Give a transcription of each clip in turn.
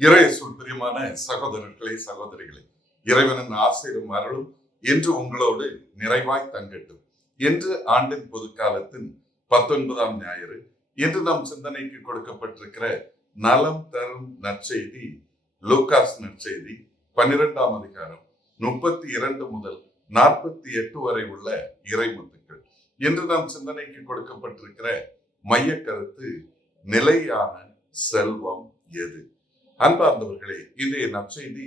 இறையேசுவில் பிரியமான சகோதரர்களே, சகோதரிகளே, இறைவனின் ஆசீரும் அருளும் இன்று உங்களோடு நிறைவாய் தங்கட்டும். இன்று ஆண்டின் பொதுக்காலத்தின் 19ஆம் ஞாயிறு. இன்று நம் சிந்தனைக்கு கொடுக்கப்பட்டிருக்கிற நலம் தரும் நற்செய்தி லூக்காஸ் நற்செய்தி 12ஆம் அதிகாரம் 32 முதல் 48 வரை உள்ள இறைமுத்துக்கள். இன்று நம் சிந்தனைக்கு கொடுக்கப்பட்டிருக்கிற மைய கருத்து நிலையான செல்வம் எது? அன்பார்ந்தவர்களே, இன்றைய நற்செய்தி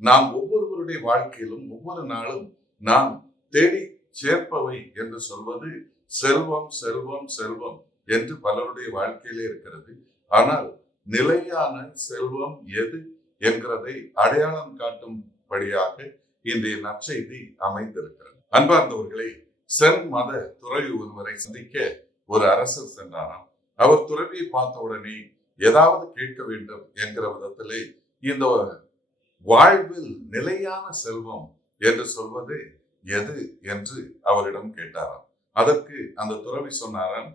நாம் ஒவ்வொருவருடைய வாழ்க்கையிலும் ஒவ்வொரு நாளும் நாம் தேடி சேர்ப்பவை என்று சொல்வது செல்வம் செல்வம் செல்வம் என்று பலருடைய வாழ்க்கையிலே இருக்கிறது. ஆனால் நிலையான செல்வம் எது என்கிறதை அடையாளம் காட்டும்படியாக இன்றைய நற்செய்தி அமைந்திருக்கிறது. அன்பார்ந்தவர்களே, சென் மத துறவி ஒருவரை சந்திக்க ஒரு அரசர் சென்றாராம். அவர் துறவியை பார்த்த உடனே ஏதாவது கேட்க வேண்டும் என்கிற விதத்திலே இந்த வாழ்வில் நிலையான செல்வம் என்று சொல்வது எது என்று அவரிடம் கேட்டாராம். அதற்கு அந்த துறவி சொன்னாராம்,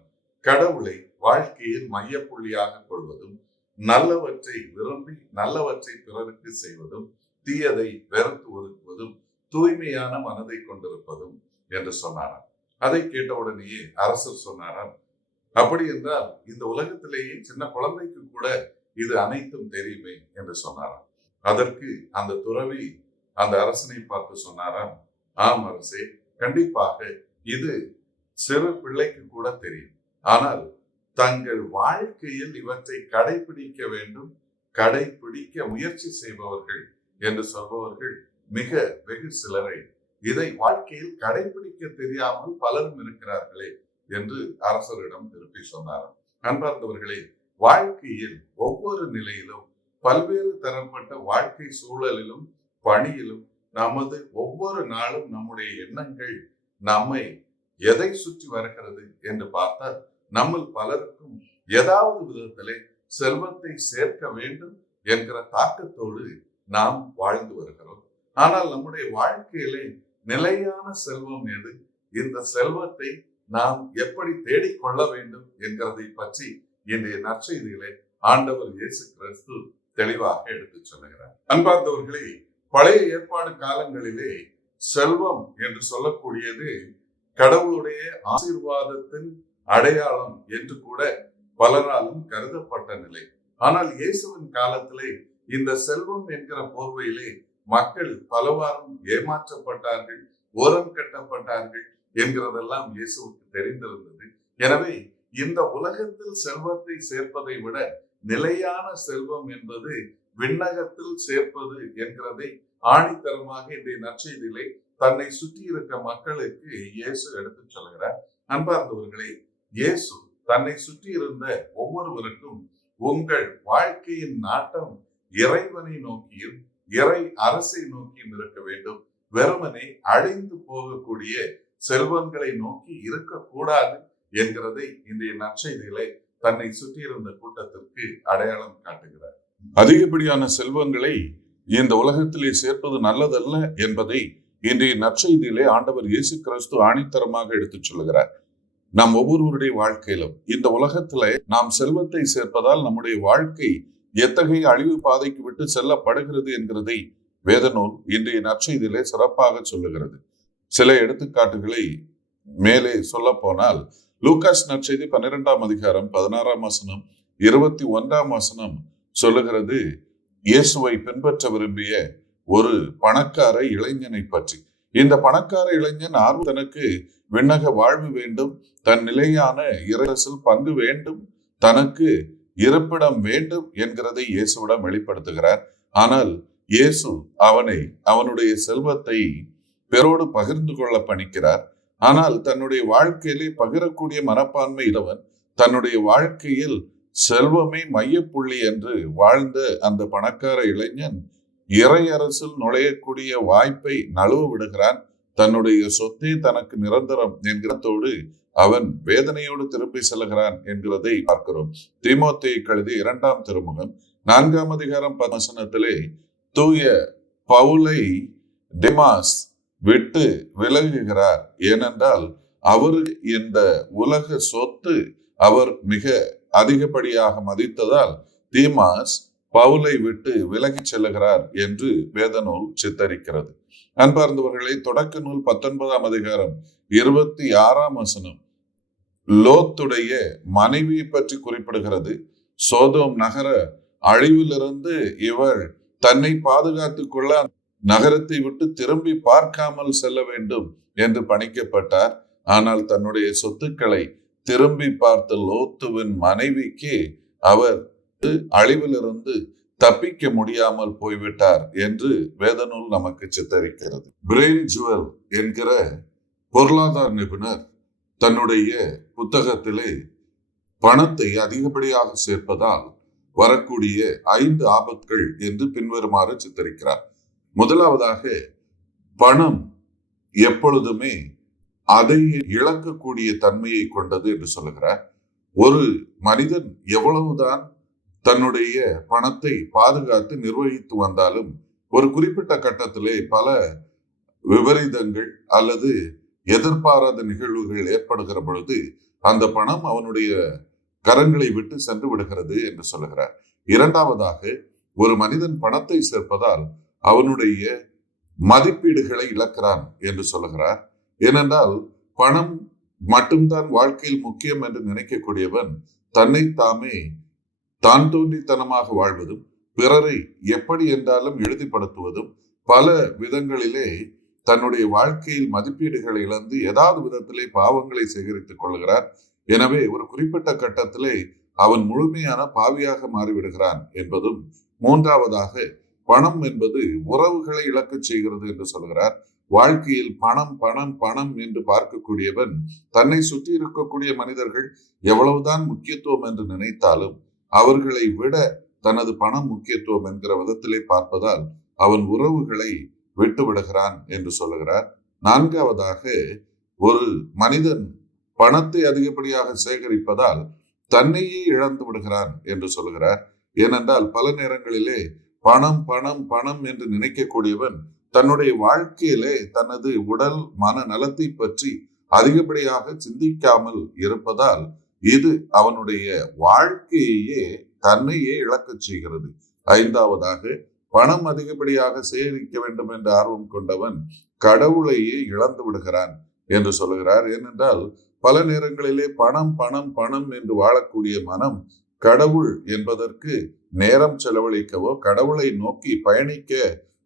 கடவுளை வாழ்க்கையில் மைய புள்ளியாக கொள்வதும், நல்லவற்றை விரும்பி நல்லவற்றை பிறருக்கு செய்வதும், தீயதை வெறுத்து ஒதுக்குவதும், தூய்மையான மனதை கொண்டிருப்பதும் என்று சொன்னாராம். அதை கேட்டவுடனேயே அரசர் சொன்னாராம், அப்படி என்றால் இந்த உலகத்திலேயே சின்ன குழந்தைக்கு கூட இது அனைத்தும் தெரியுமே என்று சொன்னாராம். அதற்கு அந்த துறவி அந்த அரசனை பார்த்து சொன்னாராம், ஆம் அரசே, கண்டிப்பாக இது சிறு பிள்ளைக்கு கூட தெரியும். ஆனால் தங்கள் வாழ்க்கையில் இவற்றை கடைபிடிக்க வேண்டும், கடைபிடிக்க முயற்சி செய்பவர்கள் என்று சொல்பவர்கள் மிக வெகு சிலரை இதை வாழ்க்கையில் கடைபிடிக்க தெரியாமல் பலரும் இருக்கிறார்களே என்று அரசரிடம் திருப்பி சொன்னாராம். அன்பார்ந்தவர்களே, வாழ்க்கையில் ஒவ்வொரு நிலையிலும் பல்வேறு தரப்பட்ட வாழ்க்கை சூழலிலும் பணியிலும் நமது ஒவ்வொரு நாளும் நம்முடைய எண்ணங்கள் நம்மை எதை சுற்றி வருகிறது என்று பார்த்தால் நம்மில் பலருக்கும் ஏதாவது விதத்திலே செல்வத்தை சேர்க்க வேண்டும் என்கிற தாக்கத்தோடு நாம் வாழ்ந்து வருகிறோம். ஆனால் நம்முடைய வாழ்க்கையிலே நிலையான செல்வம் எது, இந்த செல்வத்தை நாம் எப்படி தேடிக்கொள்ள வேண்டும் என்கிறதை பற்றி இன்றைய நற்செய்தியிலே ஆண்டவர் இயேசு கிறிஸ்து தெளிவாக எடுத்து சொல்லுகிறார். அன்பார்ந்தவர்களே, பழைய ஏற்பாடு காலங்களிலே செல்வம் என்று சொல்லக்கூடியது கடவுளுடைய ஆசீர்வாதத்தின் அடையாளம் என்று கூட பலராலும் கருதப்பட்ட நிலை. ஆனால் இயேசுவின் காலத்திலே இந்த செல்வம் என்கிற போர்வையிலே மக்கள் பலவாறும் ஏமாற்றப்பட்டார்கள், ஓரம் கட்டப்பட்டார்கள் என்கிறதெல்லாம் இயேசுவுக்கு தெரிந்திருந்தது. எனவே இந்த உலகத்தில் செல்வத்தை சேர்ப்பதை விட நிலையான செல்வம் என்பது விண்ணகத்தில் சேர்ப்பது என்கிறதை ஆணித்தரமாக இன்றைய நற்செய்தியிலே தன்னை சுற்றி இருக்க மக்களுக்கு இயேசு எடுத்து சொல்கிறார். அன்பார்ந்தவர்களே, இயேசு தன்னை சுற்றி இருந்த ஒவ்வொருவருக்கும் உங்கள் வாழ்க்கையின் நாட்டம் இறைவனை நோக்கியும் இறை அரசை நோக்கியும் இருக்க வேண்டும், வெறுமனே அழிந்து போகக்கூடிய செல்வங்களை நோக்கி இருக்கக்கூடாது என்கிறதை இன்றைய நற்செய்தியிலே தன்னை சுற்றி இருந்த கூட்டத்திற்கு அடையாளம் காட்டுகிறார். அதிகப்படியான செல்வங்களை இந்த உலகத்திலே சேர்ப்பது நல்லதல்ல என்பதை இன்றைய நற்செய்தியிலே ஆண்டவர் இயேசு கிறிஸ்து ஆணித்தரமாக எடுத்துச் சொல்லுகிறார். நாம் ஒவ்வொருவருடைய வாழ்க்கையிலும் இந்த உலகத்திலே நாம் செல்வத்தை சேர்ப்பதால் நம்முடைய வாழ்க்கை எத்தகைய அழிவு பாதைக்கு விட்டு செல்லப்படுகிறது என்கிறதை வேதநூல் இன்றைய நற்செய்தியிலே சிறப்பாக சொல்லுகிறது. சில எடுத்துக்காட்டுகளை மேலே சொல்ல போனால், லூக்காஸ் நற்செய்தி 12ஆம் அதிகாரம் 16ஆம் வசனம் 21ஆம் வசனம் சொல்லுகிறது, இயேசுவை பின்பற்ற விரும்பிய ஒரு பணக்கார இளைஞனை பற்றி. இந்த பணக்கார இளைஞன் தனக்கு விண்ணக வாழ்வு வேண்டும், தன் நிலையான இறையரசில் பங்கு வேண்டும், தனக்கு இருப்பிடம் வேண்டும் என்கிறதை இயேசுவிடம் வெளிப்படுத்துகிறார். ஆனால் இயேசு அவனுடைய செல்வத்தை பிறரோடு பகிர்ந்து கொள்ள பணிக்கிறார். ஆனால் தன்னுடைய வாழ்க்கையிலே பகிரக்கூடிய மனப்பான்மை இலவன், தன்னுடைய வாழ்க்கையில் செல்வமே மையப்புள்ளி என்று வாழ்ந்த அந்த பணக்கார இளைஞன் இறையரசில் நுழையக்கூடிய வாய்ப்பை நழுவ விடுகிறான். தன்னுடைய சொத்தே தனக்கு நிரந்தரம் என்கிறதோடு அவன் வேதனையோடு திரும்பி செல்கிறான் என்கிறதை பார்க்கிறோம். தீமோத்தேயு எழுதிய 2ஆம் திருமுகம் 4ஆம் அதிகாரம் 10 வசனத்திலே தூய பவுலை டெமாஸ் விட்டு விலகுகிறார். ஏனென்றால் அவர் இந்த உலக சொத்து அவர் மிக அதிகப்படியாக மதித்ததால் தீமாஸ் பவுலை விட்டு விலகிச் செல்லுகிறார் என்று வேதநூல் சித்தரிக்கிறது. அன்பார்ந்தவர்களை, தொடக்க நூல் 19ஆம் அதிகாரம் 26ஆம் வசனம் லோத்துடைய மனைவியை பற்றி குறிப்பிடுகிறது. சோதோம் நகர அழிவிலிருந்து இவர் தன்னை பாதுகாத்துக் கொள்ள நகரத்தை விட்டு திரும்பி பார்க்காமல் செல்ல வேண்டும் என்று பணிக்கப்பட்டார். ஆனால் தன்னுடைய சொத்துக்களை திரும்பி பார்த்த லோத்துவின் மனைவிக்கு அவர் அழிவிலிருந்து தப்பிக்க முடியாமல் போய்விட்டார் என்று வேதநூல் நமக்கு சித்தரிக்கிறது. பிரெயின் ஜுவல் என்கிற பொருளாதார நிபுணர் தன்னுடைய புத்தகத்திலே பணத்தை அதிகப்படியாக சேர்ப்பதால் வரக்கூடிய 5 ஆபத்துகள் என்று பின்வருமாறு சித்தரிக்கிறார். முதலாவதாக, பணம் எப்பொழுதுமே அதை இழக்கக்கூடிய தன்மையை கொண்டது என்று சொல்லுகிறார். ஒரு மனிதன் எவ்வளவுதான் தன்னுடைய பணத்தை பாதுகாத்து நிர்வகித்து வந்தாலும் ஒரு குறிப்பிட்ட கட்டத்திலே பல விபரீதங்கள் அல்லது எதிர்பாராத நிகழ்வுகள் ஏற்படுகிற பொழுது அந்த பணம் அவனுடைய கரங்களை விட்டு சென்று விடுகிறது என்று சொல்லுகிறார். இரண்டாவதாக, ஒரு மனிதன் பணத்தை சேர்ப்பதால் அவனுடைய மதிப்பீடுகளை இழக்கிறான் என்று சொல்லுகிறார். ஏனென்றால் பணம் மட்டும்தான் வாழ்க்கையில் முக்கியம் என்று நினைக்கக்கூடியவன் தன்னை தாமே தான் தோன்றித்தனமாக வாழ்வதும் பிறரை எப்படி என்றாலும் எழுதிப்படுத்துவதும் பல விதங்களிலே தன்னுடைய வாழ்க்கையில் மதிப்பீடுகளை இழந்து ஏதாவது விதத்திலே பாவங்களை சேகரித்துக் கொள்கிறார். எனவே ஒரு குறிப்பிட்ட கட்டத்திலே அவன் முழுமையான பாவியாக மாறிவிடுகிறான் என்பதும். மூன்றாவதாக, பணம் என்பது உறவுகளை இழக்கச் செய்கிறது என்று சொல்கிறார். வாழ்க்கையில் பணம் பணம் பணம் என்று பார்க்கக்கூடியவன் தன்னை சுற்றி இருக்கக்கூடிய மனிதர்கள் எவ்வளவுதான் முக்கியத்துவம் என்று நினைத்தாலும் அவர்களை விட தனது பணம் முக்கியத்துவம் என்கிற விதத்திலே பார்ப்பதால் அவன் உறவுகளை விட்டு விடுகிறான் என்று சொல்லுகிறார். நான்காவதாக, ஒரு மனிதன் பணத்தை அதிகப்படியாக சேகரிப்பதால் தன்னையே இழந்து விடுகிறான் என்று சொல்லுகிறார். ஏனென்றால் பல நேரங்களிலே பணம் பணம் பணம் என்று நினைக்கக்கூடியவன் தன்னுடைய வாழ்க்கையிலே தனது உடல் மன நலத்தை பற்றி அதிகப்படியாக சிந்திக்காமல் இருப்பதால் இது அவனுடைய வாழ்க்கையே தன்னையே இழக்கச் செய்கிறது. ஐந்தாவதாக, பணம் அதிகப்படியாக சேகரிக்க வேண்டும் என்ற ஆர்வம் கொண்டவன் கடவுளையே இழந்து விடுகிறான் என்று சொல்லுகிறார். ஏனென்றால் பல நேரங்களிலே பணம் பணம் பணம் என்று வாழக்கூடிய மனம் கடவுள் என்பதற்கு நேரம் செலவழிக்கவோ கடவுளை நோக்கி பயணிக்க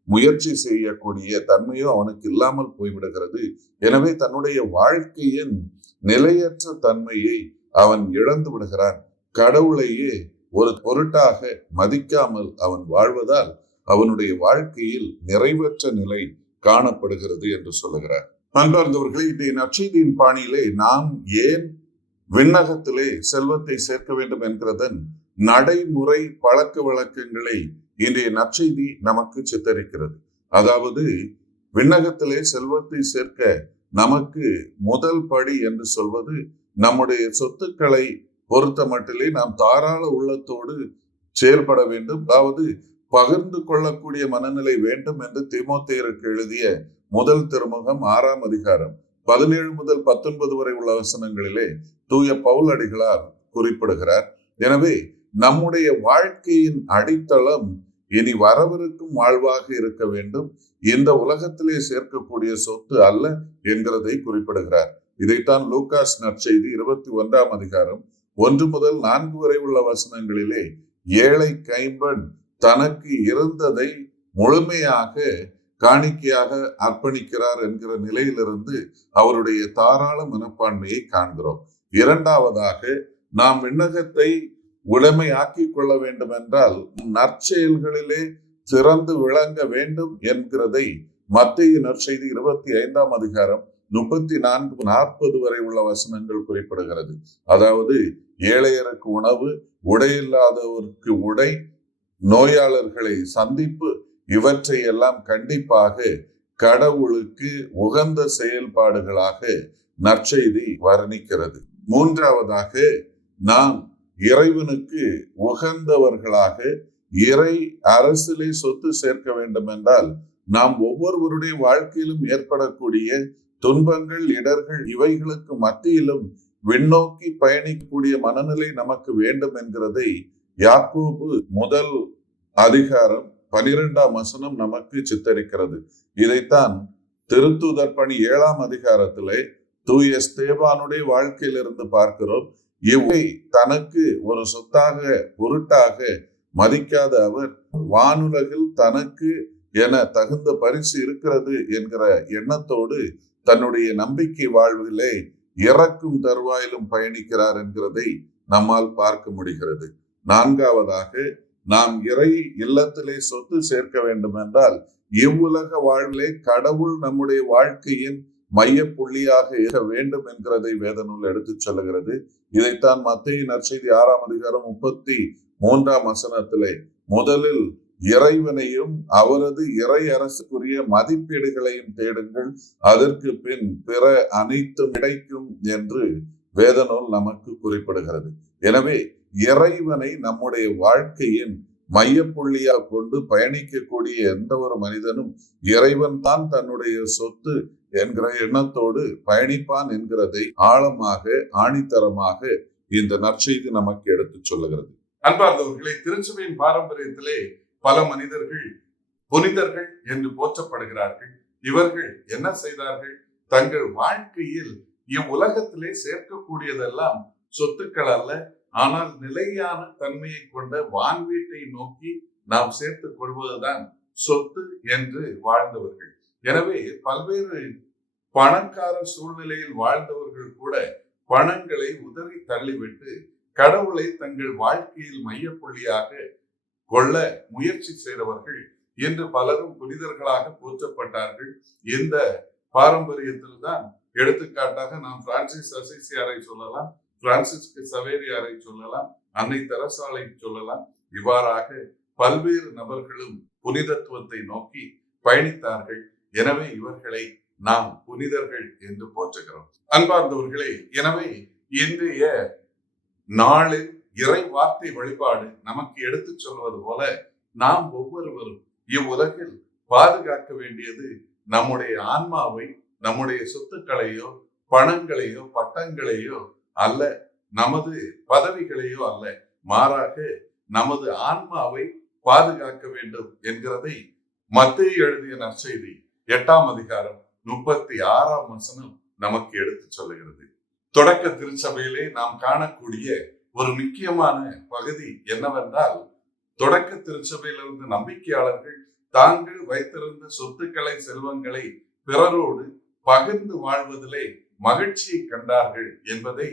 முயற்சி செய்யக்கூடிய தன்மையோ அவனுக்கு இல்லாமல் போய்விடுகிறது. எனவே தன்னுடைய வாழ்க்கையின் நிலையற்ற தன்மையை அவன் இழந்து விடுகிறான். கடவுளையே ஒரு பொருட்டாக மதிக்காமல் அவன் வாழ்வதால் அவனுடைய வாழ்க்கையில் நிறைவற்ற நிலை காணப்படுகிறது என்று சொல்லுகிறார். அன்பார்ந்தவர்களே, இன்றைய நற்செய்தியின் பாணியிலே நாம் ஏன் விண்ணகத்திலே செல்வத்தை சேர்க்க வேண்டும் என்கிறதன் நடைமுறை பழக்க வழக்கங்களை இன்றைய நற்செய்தி நமக்கு சித்தரிக்கிறது. அதாவது விண்ணகத்திலே செல்வத்தை சேர்க்க நமக்கு முதல் படி என்று சொல்வது நம்முடைய சொத்துக்களை பொறுத்த மட்டிலே நாம் தாராள உள்ளத்தோடு செயல்பட வேண்டும். அதாவது பகிர்ந்து கொள்ளக்கூடிய மனநிலை வேண்டும் என்று தீமோத்தேயருக்கு எழுதிய முதல் திருமுகம் 6ஆம் அதிகாரம் 17 முதல் 19 வரை உள்ள வசனங்களிலே தூய பவுல் அடிகளார் குறிப்பிடுகிறார். எனவே நம்முடைய வாழ்க்கையின் அடித்தளம் இனி வரவிருக்கும் வாழ்வாக இருக்க வேண்டும், இந்த உலகத்திலே சேர்க்கக்கூடிய சொத்து அல்ல என்கிறதை குறிப்பிடுகிறார். இதைத்தான் லூகாஸ் நற்செய்தி 21ஆம் அதிகாரம் 1 முதல் 4 வரை உள்ள வசனங்களிலே ஏழை கைம்பெண் தனக்கு இருந்ததை முழுமையாக காணிக்கையாக அர்ப்பணிக்கிறார் என்கிற நிலையிலிருந்து அவருடைய தாராள மனப்பான்மையை காண்கிறோம். இரண்டாவதாக, நாம் விண்ணகத்தை உடைமையாக்கி கொள்ள வேண்டும் என்றால் நற்செயல்களிலே சிறந்து விளங்க வேண்டும் என்கிறதை மத்தேயு நற்செய்தி 25ஆம் அதிகாரம் 34-40 வரை உள்ள வசனங்கள் குறிப்பிடுகிறது. அதாவது ஏழையருக்கு உணவு, உடையில்லாதவருக்கு உடை, நோயாளர்களை சந்திப்பு, இவற்றை எல்லாம் கண்டிப்பாக கடவுளுக்கு உகந்த செயல்பாடுகளாக நற்செய்தி வர்ணிக்கிறது. மூன்றாவதாக, நாம் இறைவனுக்கு உகந்தவர்களாக இறை அரசிலே சொத்து சேர்க்க வேண்டும் என்றால் நாம் ஒவ்வொருவருடைய வாழ்க்கையிலும் ஏற்படக்கூடிய துன்பங்கள், இடர்கள், இவைகளுக்கு மத்தியிலும் விண்ணோக்கி பயணிக்கக்கூடிய மனநிலை நமக்கு வேண்டும் என்கிறதை யாக்கோபு முதல் அதிகாரம் 12ஆம் வசனம் நமக்கு சித்தரிக்கிறது. இதைத்தான் திருத்தூதர் பணி 7ஆம் அதிகாரத்திலே தூய ஸ்தேவானுடைய வாழ்க்கையிலிருந்து பார்க்கிறோம். இவை தனக்கு ஒரு சொத்தாக பொருட்டாக மதிக்காத அவர் வானுலகில் தனக்கு என தகுந்த பரிசு இருக்கிறது என்கிற எண்ணத்தோடு தன்னுடைய நம்பிக்கை வாழ்விலே இறக்கும் தருவாயிலும் பயணிக்கிறார் என்கிறதை நம்மால் பார்க்க முடிகிறது. 4வதாக, நாம் இறை இல்லத்திலே சொத்து சேர்க்க வேண்டும் என்றால் இவ்வுலக வாழ்விலே கடவுள் நம்முடைய வாழ்க்கையின் மைய புள்ளியாக இருக்க வேண்டும் என்கிறதை வேத நூல் எடுத்துச் சொல்லுகிறது. இதைத்தான் மத்தேயு நற்செய்தி 6ஆம் அதிகாரம் 33ஆம் வசனத்திலே முதலில் இறைவனையும் அவரது இறை அரசுக்குரிய மதிப்பீடுகளையும் தேடுங்கள், அதற்கு பின் பிற அனைத்தும் கிடைக்கும் என்று வேத நூல் நமக்கு குறிப்பிடுகிறது. எனவே இறைவனை நம்முடைய வாழ்க்கையின் மையப்புள்ளியாக கொண்டு பயணிக்கக்கூடிய எந்த ஒரு மனிதனும் இறைவன் தான் தன்னுடைய சொத்து என்கிற எண்ணத்தோடு பயணிப்பான் என்கிறதை ஆழமாக ஆணித்தரமாக இந்த நற்செய்தி நமக்கு எடுத்து சொல்லுகிறது. அன்பார்ந்தவர்களே, திருச்சபையின் பாரம்பரியத்திலே பல மனிதர்கள் புனிதர்கள் என்று போற்றப்படுகிறார்கள். இவர்கள் என்ன செய்தார்கள்? தங்கள் வாழ்க்கையில் இவ்வுலகத்திலே சேர்க்கக்கூடியதெல்லாம் சொத்துக்கள் அல்ல, ஆனால் நிலையான தன்மையை கொண்ட வான்வீட்டை நோக்கி நாம் சேர்த்துக் கொள்வதுதான் சொத்து என்று வாழ்ந்தவர்கள். எனவே பல்வேறு பணக்கார சூழ்நிலையில் வாழ்ந்தவர்கள் கூட பணங்களை உதறி தள்ளிவிட்டு கடவுளை தங்கள் வாழ்க்கையில் மையப்புள்ளியாக கொள்ள முயற்சி செய்தவர்கள் இன்று பலரும் புனிதர்களாக போற்றப்பட்டார்கள். இந்த பாரம்பரியத்தில் தான் எடுத்துக்காட்டாக நாம் பிரான்சிஸ் அசிசியாரை சொல்லலாம், பிரான்சிஸ்கு சவேரியாரை சொல்லலாம், அன்னை தெரசாலை சொல்லலாம். இவ்வாறாக பல்வேறு நபர்களும் புனிதத்துவத்தை நோக்கி பயணித்தார்கள். எனவே இவர்களை நாம் புனிதர்கள் என்று போற்றுகிறோம். அன்பார்ந்தவர்களே, எனவே இன்றைய நாளில் இறை வார்த்தை வழிபாடு நமக்கு எடுத்துச் சொல்வது போல நாம் ஒவ்வொருவரும் இவ்வுலகில் பாதுகாக்க வேண்டியது நம்முடைய ஆன்மாவை, நம்முடைய சொத்துக்களையோ பணங்களையோ பட்டங்களையோ அல்ல, நமது பதவிகளையோ அல்ல, மாறாக நமது ஆன்மாவை பாதுகாக்க வேண்டும் என்கிறதை மத்தேயு எழுதிய நற்செய்தி 8ஆம் அதிகாரம் 36ஆம் வசனம் நமக்கு எடுத்து சொல்லுகிறது. தொடக்க திருச்சபையிலே நாம் காணக்கூடிய ஒரு முக்கியமான பகுதி என்னவென்றால், தொடக்க திருச்சபையிலிருந்து நம்பிக்கையாளர்கள் தாங்கள் வைத்திருந்த சொத்துக்களை செல்வங்களை பிறரோடு பகிர்ந்து வாழ்வதிலே மகிழ்ச்சியை கண்டார்கள் என்பதை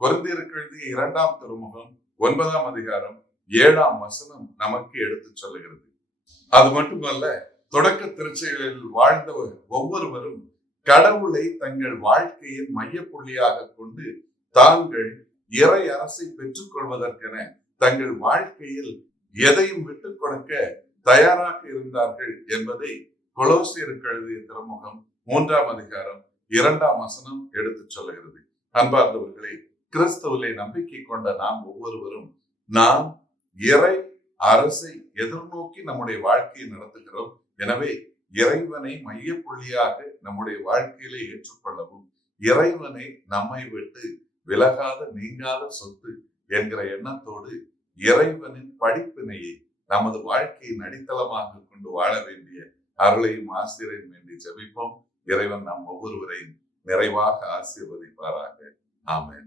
கொரிந்தியருக்கு எழுதிய 2ஆம் திருமுகம் 9ஆம் அதிகாரம் 7ஆம் வசனம் நமக்கு எடுத்து சொல்லுகிறது. அது மட்டுமல்ல, தொடக்க திருச்சபையில் வாழ்ந்தவர் ஒவ்வொருவரும் கடவுளை தங்கள் வாழ்க்கையின் மையப்புள்ளியாக கொண்டு தாங்கள் இறை அரசை பெற்றுக் கொள்வதற்கென தங்கள் வாழ்க்கையில் எதையும் விட்டுக் கொடுக்க தயாராக இருந்தார்கள் என்பதை கொலோசியருக்கு எழுதிய திருமுகம் 3ஆம் அதிகாரம் 2ஆம் வசனம் எடுத்து சொல்லுகிறது. அன்பார்ந்தவர்களே, கிறிஸ்துவிலே நம்பிக்கை கொண்ட நாம் ஒவ்வொருவரும் நாம் இறை அரசை எதிர்நோக்கி நம்முடைய வாழ்க்கையை நடத்துகிறோம். எனவே இறைவனை மையப்புள்ளியாக நம்முடைய வாழ்க்கையிலே ஏற்றுக்கொள்ளவும், இறைவனை நம்மை விட்டு விலகாத நீங்காத சொத்து என்கிற எண்ணத்தோடு இறைவனின் படிப்பினையை நமது வாழ்க்கையின் அடித்தளமாக கொண்டு வாழ வேண்டிய அருளையும் ஆசிரியரையும் வேண்டி ஜெபிப்போம். இறைவன் நம் ஒவ்வொருவரையும் நிறைவாக ஆசீர்வதிப்பாராக. ஆமென்.